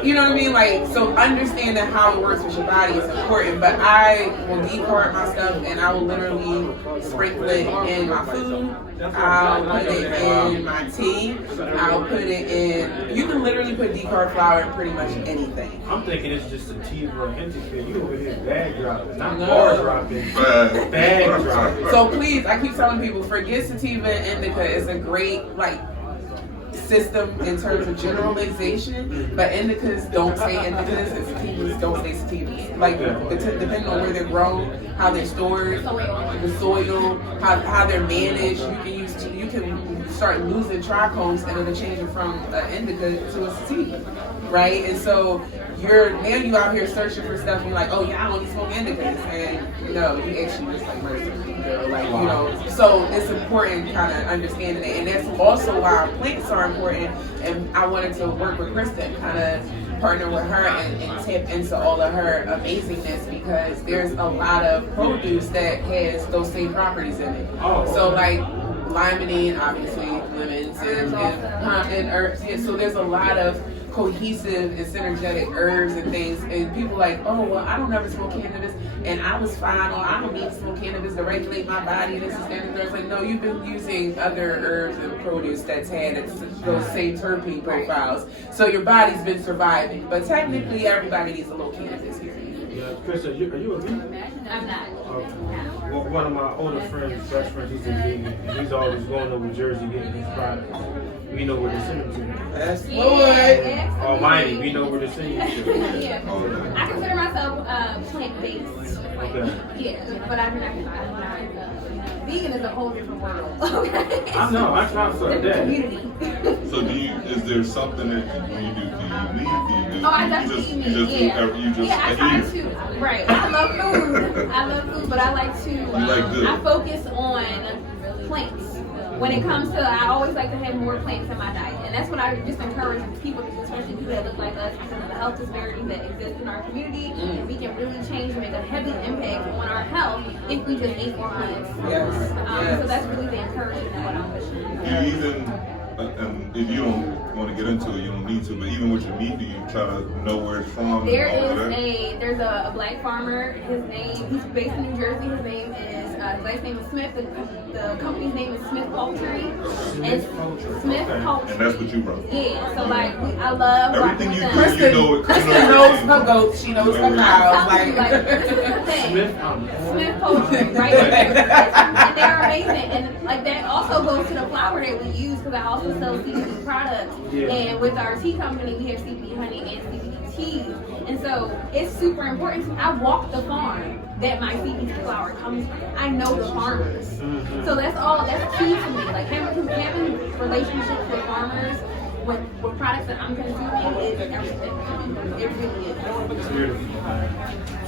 You know what I mean? Like, so understanding how it works with your body is important. But I will decard my stuff and I will literally sprinkle it in my food. I'll put it in my tea. I'll put it in. You can literally put decard flour in pretty much anything. I'm thinking it's just sativa or indica. You over here bag dropping, not bar dropping. Bag dropping. So please, I keep telling people, forget sativa and indica. It's a great system in terms of generalization, but indicas don't say indicas and sativas don't say sativas. Like depending on where they're grown, how they're stored, the soil, how they're managed, you can start losing trichomes and it'll change it from an indica to a sativa, right? And so you out here searching for stuff and you're like, oh yeah, I only smoke indicas, and no, you actually just like mercy. So it's important kind of understanding it, and that's also why our plants are important. And I wanted to work with Kristen, kind of partner with her and tap into all of her amazingness, because there's a lot of produce that has those same properties in it. So like limonene, obviously lemons and herbs. Yeah, so there's a lot of cohesive and synergetic herbs and things, and people like, oh well, I don't ever smoke cannabis and I was fine, or I don't need to smoke cannabis to regulate my body, this is that and that. Like, no, you've been using other herbs and produce that's had those same terpene profiles, so your body's been surviving. But technically everybody needs a little cannabis here. Yeah, Chris, are you a vegan? I'm not. One of my older friends, best friends, he's a vegan, and he's always going over Jersey getting his products. We know where to send them to. That's Yeah, Almighty, we know where to send you to. Yeah. I consider myself plant-based. Okay. Yeah, but I'm not vegan is a whole different world. Okay. I know, I try for Different that. community. So is there something that when you do eat? Do you do? Oh, I definitely eat meat. You just I try to. Right. I love food, but I like to. I focus on plants. When it comes to, I always like to have more plants in my diet, and that's what I just encourage people, especially people that look like us, because of the health disparities that exist in our community. We can really change and make a heavy impact on our health if we just eat more plants. Yes. So that's really the encouragement of what I'm pushing. Do you even, and if you don't want to get into it, you don't need to, but even with your meat, do you try to know where it's from? There's a black farmer. He's based in New Jersey. His last name is Smith. The company's name is Smith Poultry. And that's what you run. Yeah. So like, I love everything you do. Kristen knows her goats. She knows her cows. Like this is the thing. Smith Poultry, right? And they're amazing. And like that also goes to the flour that we use, because I also sell CBD products. Yeah. And with our tea company, we have CBD honey and CBD tea. And so it's super important to me. I walk the farm that my CBD flour comes from. I know the farmers. So that's key to me. Like having relationships with farmers with products that I'm consuming is everything. It really is. It's beautiful.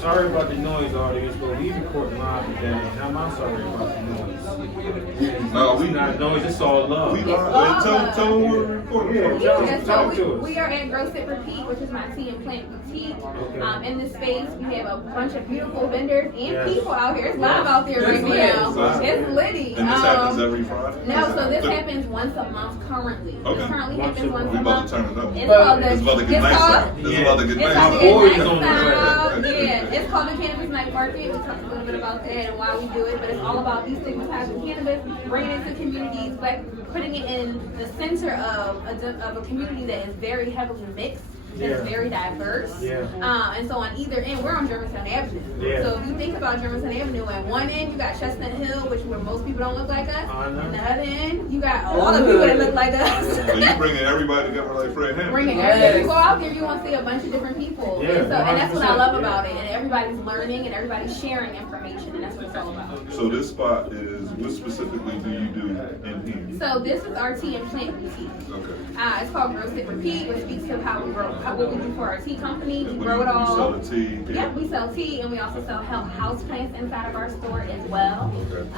Sorry about the noise, audience, but we recording live today, and I'm not sorry about the noise. No, we No, it's just all love. we live. Tell them we're recording. Yeah, Talk to so us. we are at Grow Sip Repeat, which is my tea and plant boutique. Okay. In this space, we have a bunch of beautiful vendors and Yes. people out here. It's live out there right It's now. lit. It's litty. And this happens every Friday? No, so this happens once a month currently. Okay. This currently Once happens a once month. We a about month. to turn it up. It's called It's about to get it's nice called- out. It's about to get It's nice called out. the Always Nice on the Style. right. Yeah, it's called the Cannabis Night Market. We talked a little bit about that and why we do it, but it's all about destigmatizing cannabis, bringing it to communities, like putting it in the center of a community that is very heavily mixed. It's very diverse. Yeah. And so on either end, we're on Germantown Avenue. Yeah. So if you think about Germantown Avenue, at one end you got Chestnut Hill, which where most people don't look like us. I know. On the other end, you got a lot of people that look like us. So you bringing everybody together like Fred Hammond. Bringing everybody. You go out there, you want to see a bunch of different people. Yeah, and that's what I 100%, love yeah. about it. And everybody's learning and everybody's sharing information, and that's what it's all about. So this spot is, what specifically do you do in here? So this is our tea and plant boutique. Okay. It's called Grow Sip Repeat, which speaks to how we grow, what we do for our tea company. We And grow it you sell all. the tea. Yep, we sell tea and we also sell house plants inside of our store as well. Okay.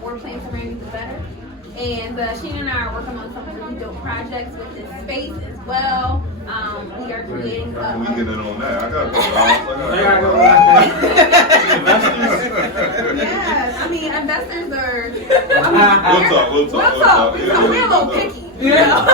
More plants around you, the better. And Sheena and I are working on some really dope projects with this space as well. We are creating We get in on that. I got to go. Yes, I mean investors are. We'll talk. Yeah, We're a little picky. You know?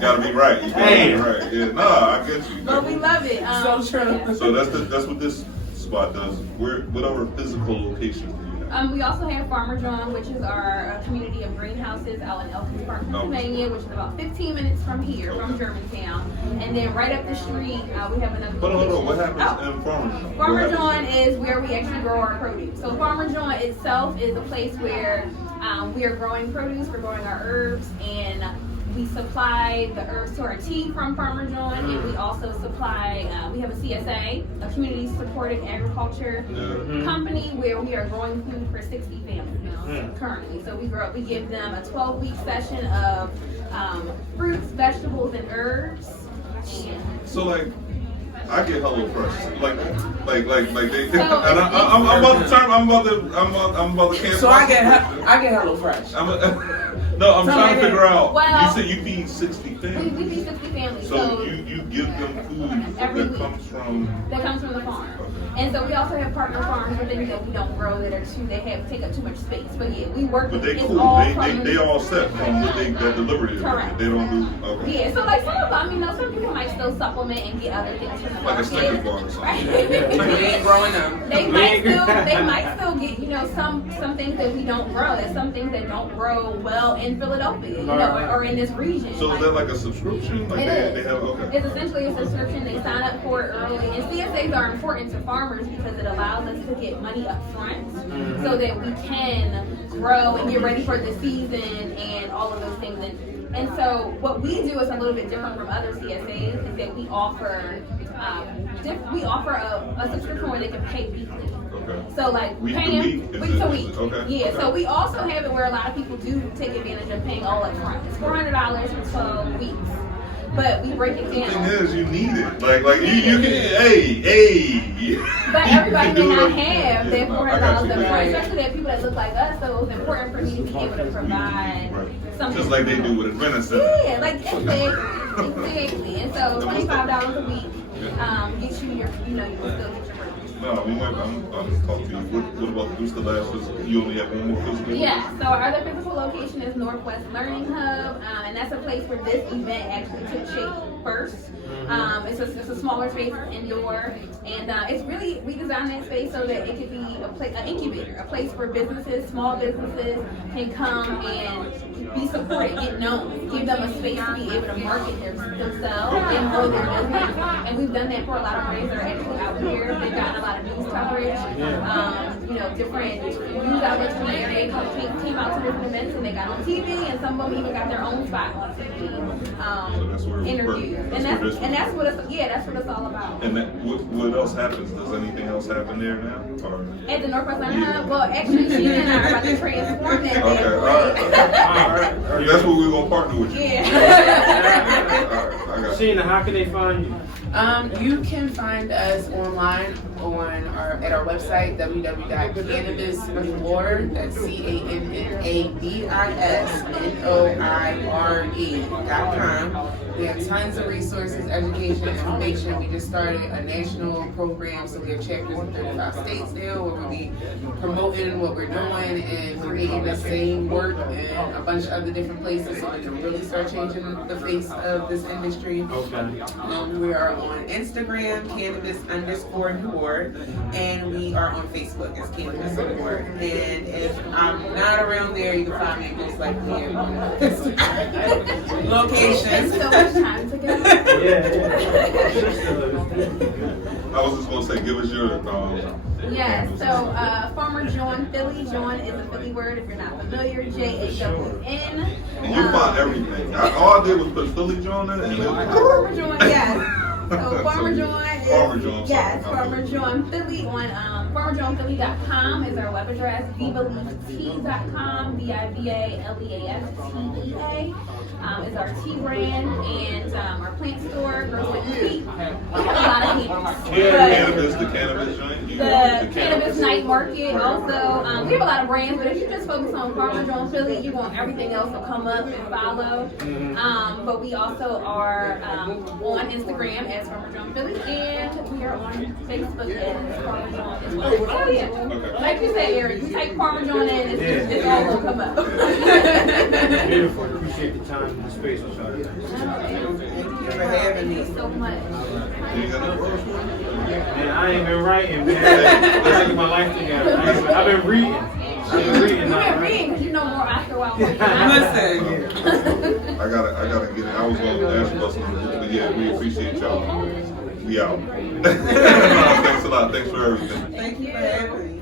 Gotta be right. You gotta be right. Yeah, nah, I get you. But we love it. So true. Yeah. So that's what this spot does. What other physical locations do you have? We also have FarmerJawn, which is our community of greenhouses out in Elkins Park, Pennsylvania, which is about 15 minutes from here, from Germantown. And then right up the street, we have another Hold on. What location. happens in FarmerJawn? FarmerJawn is where we actually grow our produce. So FarmerJawn itself is a place where we are growing produce, we're growing our herbs, and we supply the herbs to our tea from FarmerJawn, and we also supply, we have a CSA, a community supported agriculture company, where we are growing food for 60 families currently. So we give them a 12-week session of fruits, vegetables, and herbs. So like, I get Hello Fresh, like they. And I'm about to cancel. So I get Hello Fresh. I'm trying to figure out. Well, you said you feed 60 families. We feed 60 families. So you give them food every that week. comes from. That comes from the farm. And so we also have partner farms or things that we don't grow that are take up too much space. But yeah, we work But with they it's cool. all They all set from what that delivery is. Correct. They don't do okay. Yeah, so like some of them, some people might still supplement and get other things from the Like a market. Snickers bar or something. Right. We ain't growing them. They might still get, some things that we don't grow. There's some things that don't grow well in Philadelphia, or in this region. So is that like a subscription? Like they have okay. It's essentially a subscription. They sign up for it early. And CSAs are important to farmers because it allows us to get money up front so that we can grow and get ready for the season and all of those things. And so what we do is a little bit different from other CSAs is that we offer a subscription where they can pay weekly. Okay. So like Week to paying week? week to week. Okay. Yeah. Okay. So we also have it where a lot of people do take advantage of paying all up front. It's $400 for 12 weeks. But we break it The thing down. is, you need it. Like you can, hey. But everybody may not Yeah, have that $400 I got up you. front, especially that people that look like us. So it's important for me to be able to provide something. Just like they do with Adventist Center. Yeah, like exactly. And so $25 a week gets you your, you can still get your produce. No, I'm talking to you. What about who's the last physical? You only have one more physical? Yeah, so our other physical location is Northwest Learning Hub, and that's a place where this event actually took shape first. It's a smaller space, indoor, and it's really redesigned that space so that it could be an incubator, a place where small businesses can come and be supported, get known, give them a space to be able to market themselves and grow their business. And we've done that for a lot of brands that are actually out here. They've gotten a lot of news coverage, different news outlets from the area came out to different events and they got on TV, and some of them even got their own spot on TV interviews. And that's what it's all about. And what else happens? Does anything else happen there now? Or? At the Northwest Learning Hub, well, actually, Sheena and I are about to transform that. Okay, all right. That's what we're gonna partner with you. Yeah. I got you. Sheena, how can they find you? You can find us online at our website, www.FarmerJawn.com. got Cannabis Noir, that's CannabisNoire.com. We have tons of resources, education, information. We just started a national program, so we have chapters in 35 states now where we'll be promoting what we're doing, and we're making the same work in a bunch of other different places so we can really start changing the face of this industry. Okay. We are on Instagram, cannabis_noir, and we are on Facebook as Cannabis Noir. And if I'm not around there, you can find me most likely in locations. So much time together. I was just gonna say, give us your. Yeah, so FarmerJawn, Philly. Jawn is a Philly word if you're not familiar. JAWN. And you find everything. All I did was put Philly John in, and it was. FarmerJawn, yes. So FarmerJawn is FarmerJawn, yes, sorry. FarmerJawn Philly on FarmerJawnPhilly.com is our web address. VivaLeafTeas.com, VIVALEAFTEA is our tea brand, and our plant store, Girls With Feet. We have a lot of handles. The cannabis joint. The Cannabis Night Market also. We have a lot of brands, but if you just focus on FarmerJawn Philly, you want everything else to come up and follow. But we also are on Instagram as FarmerJawn Philly, and we are on Facebook as FarmerJawn as well. Oh yeah, like you said, Eric, you type FarmerJawn in, it's all gonna come up. Beautiful. Appreciate the time and the space on Charlie. Thank you for having me. Thank you so much. Man, I ain't been writing, man. Let's get my life together. I've been reading. You've been reading because you know more after a while. Listen. I gotta get it. I was gonna ask you about something, but yeah, we appreciate y'all. We out. Thanks a lot. Thanks for everything. Thank you for having me.